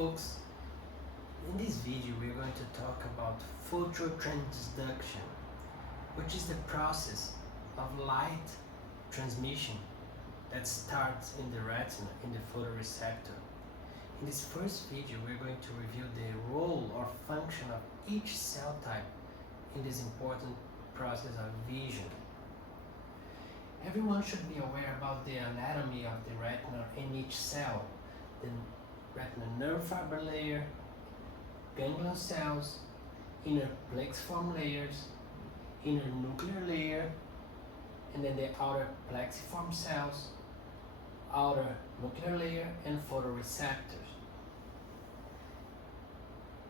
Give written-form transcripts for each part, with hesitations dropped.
folks, in this video we're going to talk about phototransduction, which is the process of light transmission that starts in the retina, in the photoreceptor. In this first video we're going to review the role or function of each cell type in this important process of vision. Everyone should be aware about the anatomy of the retina in each cell. The retinal nerve fiber layer, ganglion cells, inner plexiform layers, inner nuclear layer, and then the outer plexiform cells, outer nuclear layer, and photoreceptors.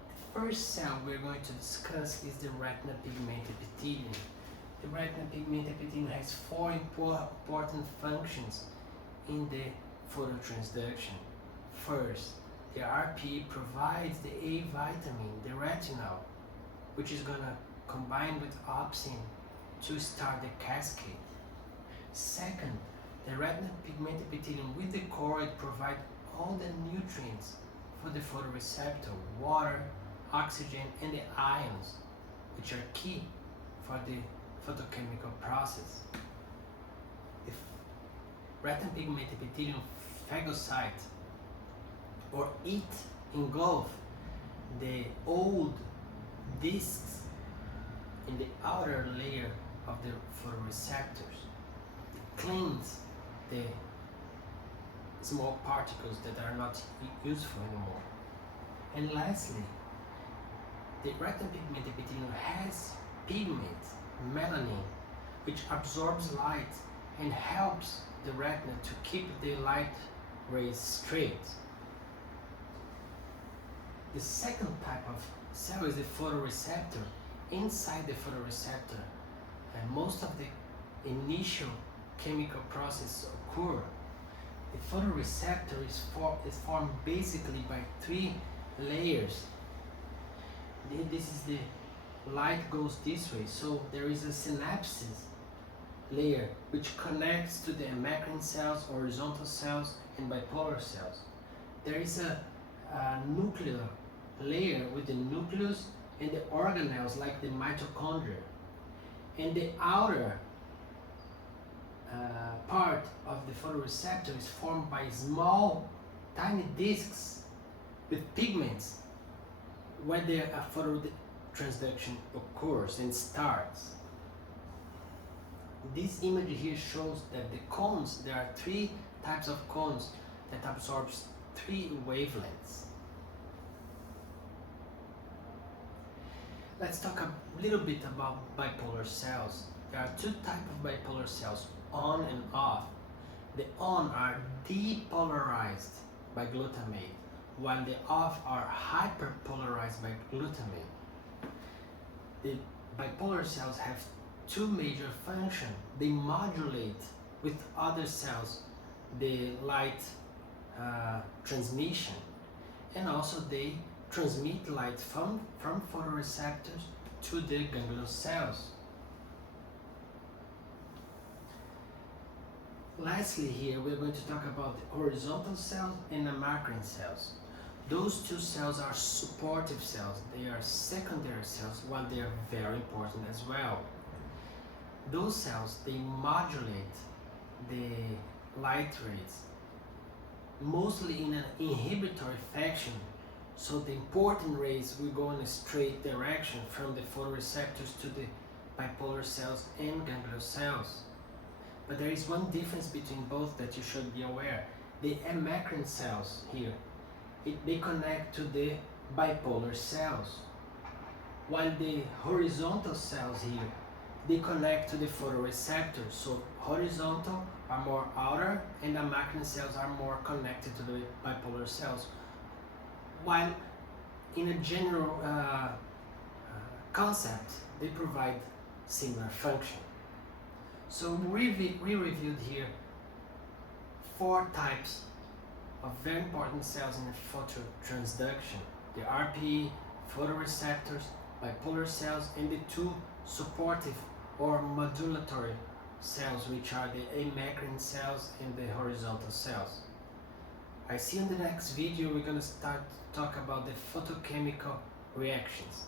The first cell we're going to discuss is the retinal pigment epithelium. The retinal pigment epithelium has four important functions in the phototransduction. First, the RPE provides the A vitamin, the retinal, which is going to combine with opsin to start the cascade. Second, the retinal pigment epithelium with the choroid provide all the nutrients for the photoreceptor, water, oxygen, and the ions, which are key for the photochemical process. The retinal pigment epithelium phagocyte or engulf the old discs in the outer layer of the photoreceptors. It cleans the small particles that are not useful anymore. And lastly, the retinal pigment epithelium has pigment, melanin, which absorbs light and helps the retina to keep the light rays straight. The second type of cell is the photoreceptor. Inside the photoreceptor, and most of the initial chemical processes occur. The photoreceptor is formed basically by three layers. This is the light goes this way, so there is a synapses layer which connects to the amacrine cells, horizontal cells, and bipolar cells. There is a nuclear layer with the nucleus and the organelles like the mitochondria. And the outer part of the photoreceptor is formed by small tiny discs with pigments where the phototransduction occurs and starts. This image here shows that the cones, there are three types of cones that absorbs three wavelengths. Let's talk a little bit about bipolar cells. There are two types of bipolar cells, on and off. The on are depolarized by glutamate, while the off are hyperpolarized by glutamate. The bipolar cells have two major functions. They modulate with other cells the light transmission, and also they transmit light from photoreceptors to the ganglion cells. Lastly, here we're going to talk about the horizontal cells and amacrine cells. Those two cells are supportive cells. They are secondary cells, while they are very important as well. Those cells, they modulate the light rays, mostly in an inhibitory fashion. So the important rays will go in a straight direction from the photoreceptors to the bipolar cells and ganglion cells. But there is one difference between both that you should be aware. The amacrine cells here, they connect to the bipolar cells, while the horizontal cells here, they connect to the photoreceptors. So horizontal are more outer and amacrine cells are more connected to the bipolar cells, while in a general concept they provide similar function. So we reviewed here four types of very important cells in the phototransduction: the RPE, photoreceptors, bipolar cells, and the two supportive or modulatory cells, which are the amacrine cells and the horizontal cells. I see you in the next video. We're gonna start to talk about the photochemical reactions.